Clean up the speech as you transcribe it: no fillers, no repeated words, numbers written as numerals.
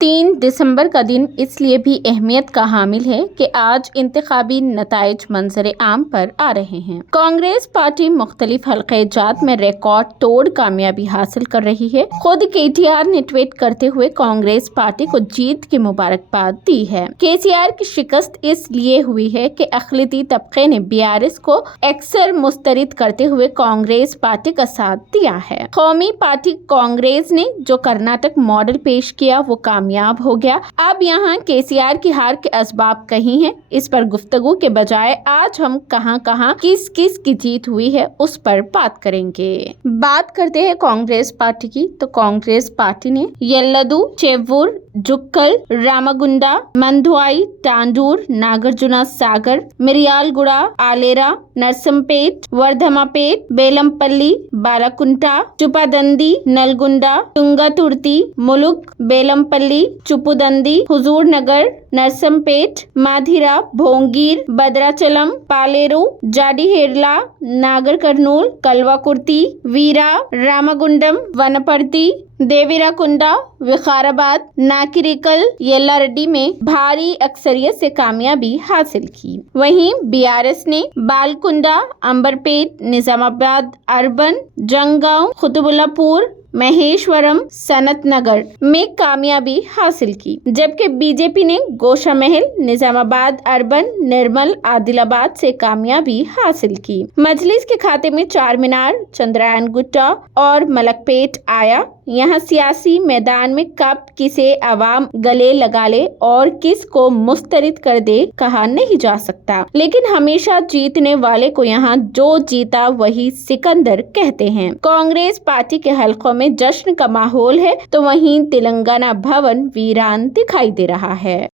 3 दिसंबर का दिन इसलिए भी अहमियत का हामिल है कि आज इंतखाबी नताइज मंजर आम पर आ रहे हैं। कांग्रेस पार्टी मुख्तलिफ हल्के जात में रिकॉर्ड तोड़ कामयाबी हासिल कर रही है। खुद केटीआर ने ट्वीट करते हुए कांग्रेस पार्टी को जीत की मुबारकबाद दी है। केसीआर की शिकस्त इसलिए हुई है कि अक़लियती तबके ने बीआरएस को अक्सर मुस्तरद करते हुए कांग्रेस पार्टी का साथ दिया है। कौमी पार्टी कांग्रेस ने जो कर्नाटक मॉडल पेश किया वो कामयाब हो गया। अब यहाँ केसीआर की हार के असबाब कहीं हैं, इस पर गुफ्तगू के बजाय आज हम कहां किस किस की जीत हुई है उस पर बात करेंगे। बात करते हैं कांग्रेस पार्टी की, तो कांग्रेस पार्टी ने येल्लदू, चेव्वूर, जुक्कल, रामागुंडा, मंदुआई, तांडूर, नागार्जुना सागर, मिरियालगुड़ा, आलेरा, नरसंपेट, वर्धमापेट, बेलमपल्ली, बालाकुंटा, चुपादंदी, नलगुंडा, तुंगातुर्ती, मुलुग, बेलमपल्ली, चुपुदंदी, हुजूरनगर, नरसंपेट, माधिरा, भोंगीर, भद्राचलम, पालेरू, जाडीहेरला, नागर कर्नूल, कलवाकुर्ती, वीरा, रामागुंडम, वनपर्ती, देवीराकुंडा, विकाराबाद, नाकिरिकल, येल्लारेड्डी में भारी अक्सरियत से कामयाबी हासिल की। वहीं बीआरएस ने बालकुंडा, अंबरपेट, निजामाबाद अर्बन, जंगांव, कुतुबुल्लापुर, महेश्वरम, सनत नगर में कामयाबी हासिल की, जबकि बीजेपी ने गोशा महल, निजामाबाद अर्बन, निर्मल, आदिलाबाद से कामयाबी हासिल की। मजलिस के खाते में चार मीनार, चंद्रायन गुट्टा और मलकपेट आया। यहाँ सियासी मैदान में कब किसे अवाम गले लगा ले और किस को मुस्तरद कर दे कहा नहीं जा सकता, लेकिन हमेशा जीतने वाले को यहाँ जो जीता वही सिकंदर कहते हैं। कांग्रेस पार्टी के हलकों में जश्न का माहौल है, तो वहीं तेलंगाना भवन वीरान दिखाई दे रहा है।